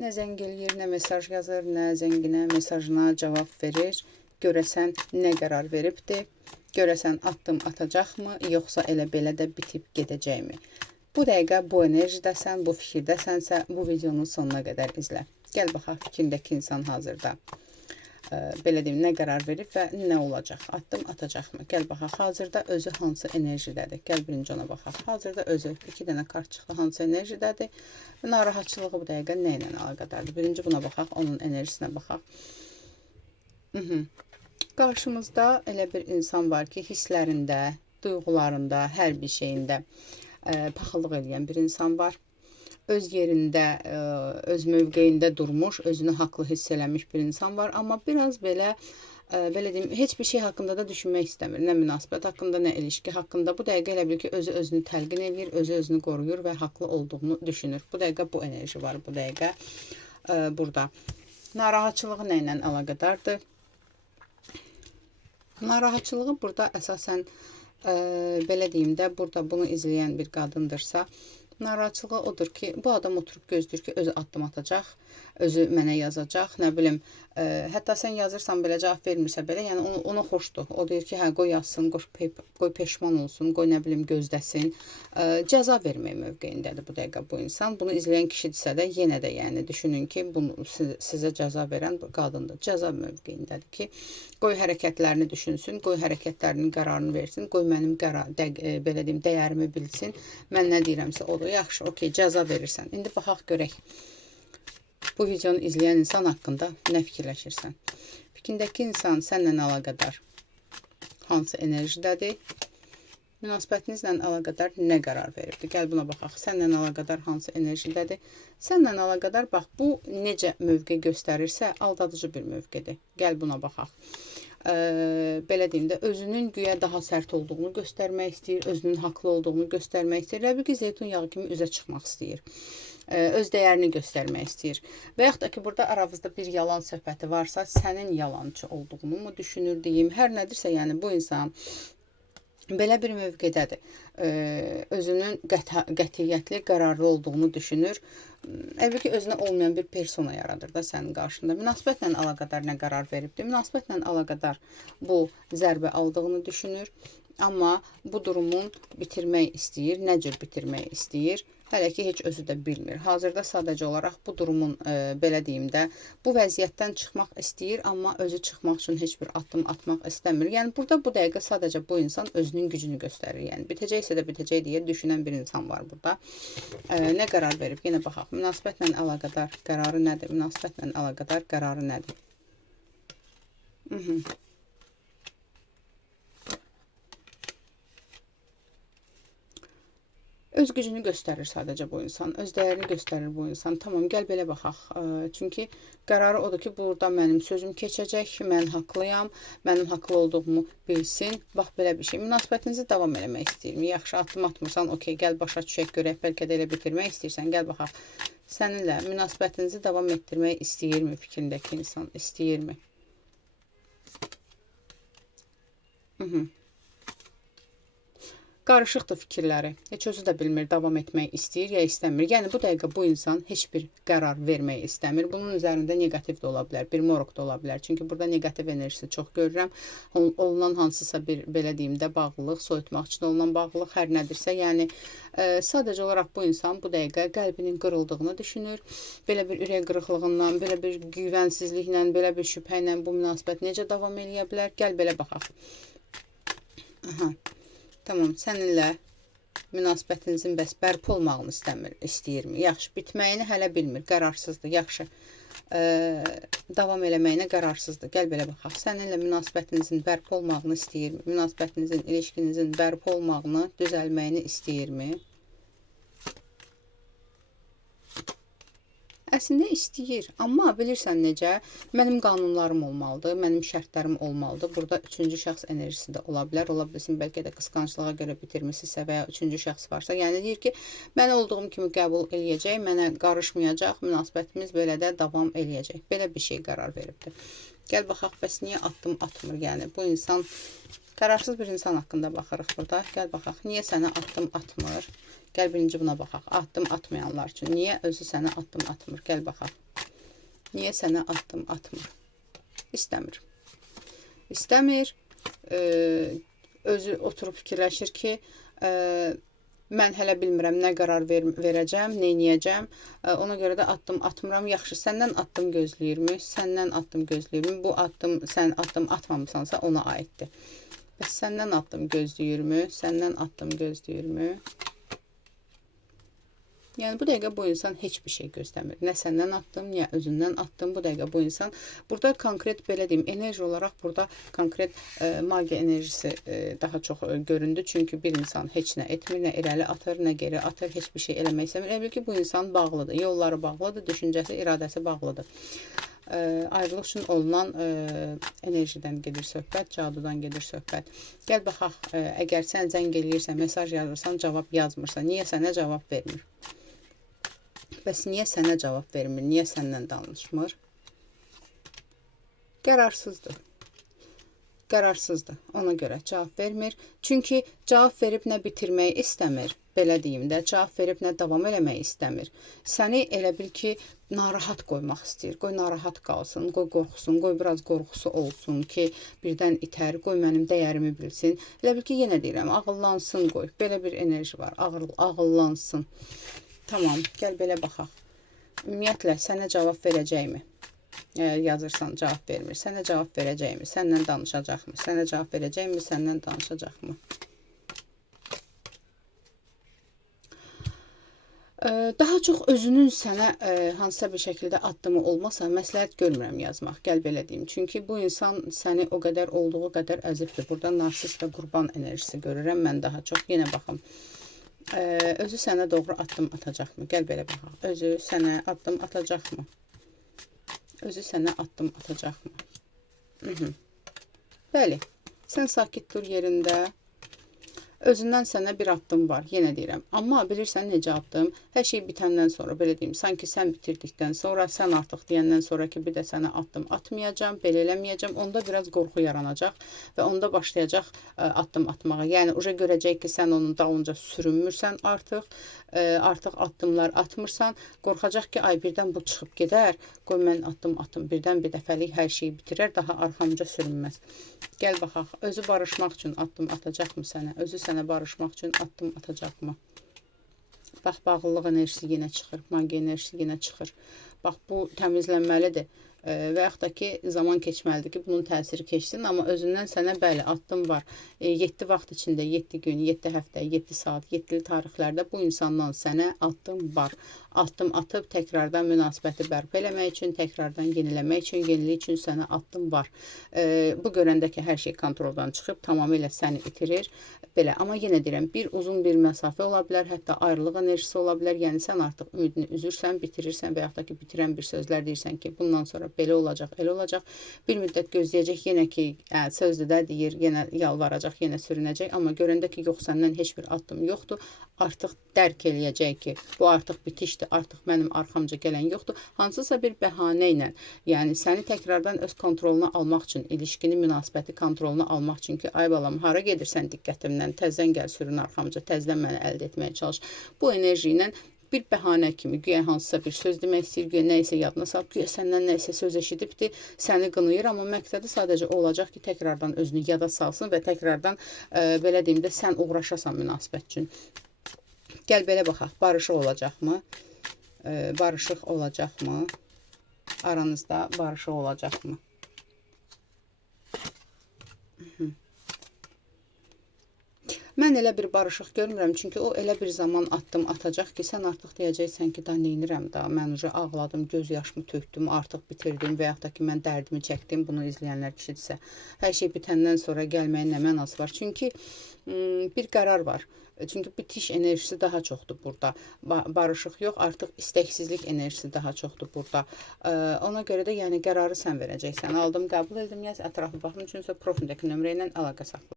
Nə zəng eləyir, nə mesaj yazır, nə zənginə, mesajına cavab verir. Görəsən nə qərar veribdir? Görəsən addım atacaqmı, yoxsa elə belə də bitib gedəcəkmi? Bu dəqiqə bu enerjidəsən, bu fikirdəsənsə, bu videonun sonuna qədər izlə. Gəl baxaq, fikrindəki insan hazırda belə deyim, nə qərar verib və nə olacaq? Addım atacaqmı? Gəl baxaq, hazırda özü hansı enerjidədir? Gəl birinci ona baxaq. Hazırda özü 2 dənə kart çıxdı, hansı enerjidədir? Narahatçılığı bu dəqiqə nə ilə əlaqədardır? Birinci buna baxaq, onun enerjisinə baxaq. Qarşımızda elə bir insan var ki, hisslərində, duyğularında, hər bir şeyində paxıllıq edən bir insan var. Öz yerində, öz mövqeyində durmuş, özünü haqlı hiss eləmiş bir insan var. Amma biraz belə deyim, heç bir şey haqqında da düşünmək istəmir. Nə münasibət haqqında, nə ilişki haqqında. Bu dəqiqə elə bil ki, özü özünü təlqin edir, özü özünü qoruyur və haqlı olduğunu düşünür. Bu dəqiqə bu enerji var, bu dəqiqə burada. Narahatçılığı nə ilə əlaqədardır? Narahatçılığı burada əsasən, belə deyim də, burada bunu izləyən bir qadındırsa, narahatçılığı odur ki, bu adam oturub gözləyir ki, özü addım atacaq, özü mənə yazacaq, nə bilim, hətta sən yazırsan belə, cavab vermirsə belə, yəni ona xoşdur. O deyir ki, hə, qoy yazsın, qoy peşman olsun, qoy nə bilim gözləsin. Cəza vermək mövqeyindədir bu dəqiqə bu insan. Bunu izləyən kişidirsə də yenə də yəni düşünün ki, bunu sizə cəza verən qadındır. Cəza mövqeyindədir ki, qoy hərəkətlərini düşünsün, qoy hərəkətlərinin qərarını versin, qoy mənim belə deyim, dəyərimi bilsin. Mən nə deyirəmsə odur. Yaxşı, okey, cəza verirsən. İndi baxaq görək. Bu videonu izləyən insan haqqında nə fikirləşirsən? Fikrindəki insan sənlə əlaqədar hansı enerjidədir? Münasibətinizlə əlaqədar nə qərar veribdir? Gəl buna baxaq. Sənlə əlaqədar hansı enerjidədir? Sənlə əlaqədar, bax, bu necə mövqe göstərirsə, aldadıcı bir mövqedir. Gəl buna baxaq. Belə deyim də, özünün güya daha sərt olduğunu göstərmək istəyir, özünün haqlı olduğunu göstərmək istəyir. Rəbi ki, zeytun yağı kimi üzə çıxmaq istəyir. Öz dəyərini göstərmək istəyir. Və yaxud da ki, burada aranızda bir yalan söhbəti varsa, sənin yalancı olduğunu mu düşünür deyim. Hər nədirsə, yəni bu insan belə bir mövqedədir. Özünün qətiyyətli, qərarlı olduğunu düşünür. Əlbəttə ki, özünə olmayan bir persona yaradır da sənin qarşında. Münasibətlə əlaqədar nə qərar veribdir? Münasibətlə əlaqədar bu zərbə aldığını düşünür. Amma bu durumun bitirmək istəyir. Nə cür bitirmək istəyir? Hələ ki, heç özü də bilmir. Hazırda sadəcə olaraq bu durumun, belə deyim də, bu vəziyyətdən çıxmaq istəyir, amma özü çıxmaq üçün heç bir addım atmaq istəmir. Yəni, burada bu dəqiqə sadəcə bu insan özünün gücünü göstərir. Yəni, bitəcəksə də bitəcək deyə düşünən bir insan var burada. Nə qərar verib? Yenə baxaq. Münasibətlə əlaqədar qərarı nədir? Münasibətlə əlaqədar qərarı nədir? Öz gücünü göstərir sadəcə bu insan, öz dəyərini göstərir bu insan. Tamam, gəl belə baxaq. Çünki qərarı odur ki, burada mənim sözüm keçəcək, mən haqlıyam, mənim haqlı olduğumu bilsin. Bax, belə bir şey. Münasibətinizi davam eləmək istəyirmi? Yaxşı, addım atmırsan, okey, gəl başa düşək görək, bəlkə də elə bitirmək istəyirsən, gəl baxaq. Səninlə münasibətinizi davam etdirmək istəyirmi fikrindəki insan? İstəyirmi? Qarışıqdır fikirləri. Heç özü də bilmir, davam etmək istəyir ya istəmir. Yəni, bu dəqiqə bu insan heç bir qərar vermək istəmir. Bunun üzərində negativ də ola bilər, bir moruq da ola bilər. Çünki burada negativ enerjisi çox görürəm. Olunan hansısa bir, belə deyim də, bağlılıq, soyutmaq üçün olunan bağlılıq hər nədirsə. Yəni, sadəcə olaraq bu insan bu dəqiqə qəlbinin qırıldığını düşünür. Belə bir ürək qırıqlığından, belə bir güvənsizliklə, belə bir şübhə ilə bu münasibət necə davam edə bilər? Gəl belə baxaq. Tamam, səninlə münasibətinizin bəs bərpa olmağını istəyirmi? Yaxşı, bitməyini hələ bilmir, qərarsızdır, yaxşı. Davam eləməyinə qərarsızdır. Gəl belə baxaq. Səninlə münasibətinizin bərpa olmağını istəyirmi? Münasibətinizin, ilişkinizin bərpa olmağını, düzəlməyini istəyirmi? Əslində istəyir, amma bilirsən necə, mənim qanunlarım olmalıdır, mənim şərtlərim olmalıdır. Burada üçüncü şəxs enerjisi də ola bilər, ola bilsin, bəlkə də qısqanclığa görə bitirmişsinizsə və ya üçüncü şəxs varsa. Yəni deyir ki, mən olduğum kimi qəbul eləyəcək, mənə qarışmayacaq, münasibətimiz belə də davam eləyəcək. Belə bir şey qərar veribdir. Gəl baxaq, bəs niyə addım atmır? Yəni bu insan, qərarsız bir insan haqqında baxırıq burada. Gəl baxaq, niyə sənə addım atmır? Gəl birinci buna baxaq. Addım atmayanlar üçün niyə özü sənə addım atmır? Gəl baxaq. Niyə sənə addım atmır? İstəmir. İstəmir. Özü oturub fikirləşir ki, mən hələ bilmirəm nə qərar verəcəm, nə edəcəm. Ona görə də addım atmıram. Yaxşı, səndən addım gözləyirmi? Səndən addım gözləyirmi? Bu addım sən addım atmamısansa ona aiddir. Bəs səndən addım gözləyirmi? Səndən addım gözləyirmi? Yəni bu dəqiqə bu insan heç bir şey gözləmir. Nə səndən addım, nə özündən addım. Bu dəqiqə bu insan burada konkret belə deyim, enerji olaraq burada konkret magiya enerjisi daha çox göründü. Çünki bir insan heç nə etmir, nə irəli atır, nə geri atır, heç bir şey eləmək istəmir. Elə bil ki bu insan bağlıdır, yolları bağlıdır, düşüncəsi, iradəsi bağlıdır. Ayrılıq üçün olunan enerjidən gedir söhbət, cadudan gedir söhbət. Gəl baxaq, əgər sən zəng eləyirsən, mesaj yazırsan, cavab yazmırsan, niyə sənə cavab vermir? Bəs niyə sənə cavab vermir? Niyə səndən danışmır? Qərarsızdır. Qərarsızdır. Ona görə cavab vermir. Çünki cavab verib nə bitirmək istəmir. Belə deyim də, cavab verib nə davam eləmək istəmir. Səni elə bil ki, narahat qoymaq istəyir. Qoy narahat qalsın, qoy qorxusun, qoy biraz qorxusu olsun ki, birdən itər, qoy mənim dəyərimi bilsin. Elə bil ki, yenə deyirəm, ağıllansın qoy. Belə bir enerji var, ağıllansın. Tamam, gəl belə baxaq. Ümumiyyətlə, sənə cavab verəcəkmi? Yazırsan, cavab vermir. Sənə cavab verəcəkmi? Səndən danışacaqmı? Sənə cavab verəcəkmi? Səndən danışacaqmı? Daha çox özünün sənə hansısa bir şəkildə addımı olmasa, məsləhət görmürəm yazmaq, gəl belə deyim. Çünki bu insan səni o qədər olduğu qədər əzibdir. Burada narsist və qurban enerjisi görürəm mən daha çox. Yenə baxım. Özü sənə doğru addım atacaqmı? Gəl belə baxaq. Özü sənə addım atacaqmı? Özü sənə addım atacaqmı? Bəli, sən sakit dur yerində. Özündən sənə bir addım var, yenə deyirəm. Amma bilirsən necə addım? Hər şey bitəndən sonra, belə deyim, sanki sən bitirdikdən sonra, sən artıq deyəndən sonra ki, bir də sənə addım atmayacam, belə eləməyəcəm, onda biraz qorxu yaranacaq və onda başlayacaq addım atmağa. Yəni, uca görəcək ki, sən onun dalınca sürünmürsən artıq addımlar atmırsan, qorxacaq ki, ay birdən bu çıxıb gedər, qoy mən addım atım, birdən bir dəfəlik hər şeyi bitirər, daha arxamca sürünməz. Gəl baxaq, özü barışmaq üçün addım atacaqmı sənə? Özü sənə barışmaq üçün addım atacaqmı? Bax, bağlılıq enerjisi yenə çıxır, magiya enerjisi yenə çıxır. Bax, bu təmizlənməlidir və yaxud da ki, zaman keçməlidir ki, bunun təsiri keçsin. Amma özündən sənə bəli, addım var. 7 vaxt içində, 7 gün, 7 həftə, 7 saat, 7 tarixlərdə bu insandan sənə addım var. Addım atıb təkrardan münasibəti bərpa eləmək üçün, təkrardan yeniləmək üçün, yenilik üçün sənə addım var. Bu görəndə ki, hər şey kontroldan çıxıb, tamamilə səni itirir. Belə, amma yenə deyirəm, bir uzun bir məsafə ola bilər, hətta ayrılıq enerjisi ola bilər. Yəni, sən artıq ümidini üzürsən, bitirirsən və yaxud da ki, bitirən bir sözlər deyirsən ki, bundan sonra belə olacaq, elə olacaq. Bir müddət gözləyəcək, yenə ki, sözdür də deyir, yenə yalvaracaq, yenə sürünəcək. Amma görəndə ki, yox, səndən heç bir addım yoxdur, artıq dərk eləyəcək ki, bu artıq bitişdir, artıq mənim arxamca gələn yoxdur. Hansısa bir bəhanə ilə, yəni səni təkrardan öz kontroluna almaq üçün, ilişkini, münasibəti kontroluna almaq üçün ki, ay balam, hara gedirsən diqqətimdən, təzdən gəl sürün arxamca, təzdən məni əldə etməyə çalış. Bu enerji ilə bir bəhanə kimi, güya hansısa bir söz demək istəyir, güya nə isə yadına salıb, güya səndən nə isə söz eşidibdir, səni qınayır, amma məqsədi sadəcə olacaq ki, təkrardan özünü yada salsın və təkrardan, belə deyim də, sən uğraşasan münasibət üçün. Gəl belə baxaq, barışıq olacaqmı? Barışıq olacaqmı? Aranızda barışıq olacaqmı? Mən elə bir barışıq görmürəm, çünki o elə bir zaman addım atacaq ki, sən artıq deyəcəksən ki, da neynirəm da, mən uca ağladım, göz yaşımı tökdüm, artıq bitirdim və yaxud da ki, mən dərdimi çəkdim, bunu izləyənlər kişidirsə. Hər şey bitəndən sonra gəlməyin nə mənası var? Çünki bir qərar var. Çünki bitiş enerjisi daha çoxdur burada. Barışıq yox, artıq istəksizlik enerjisi daha çoxdur burada. Ona görə də yəni qərarı sən verəcəksən. Aldım, qəbul etdim, ətraflı baxım üçünsə profildəki nömrə ilə əlaqə saxla.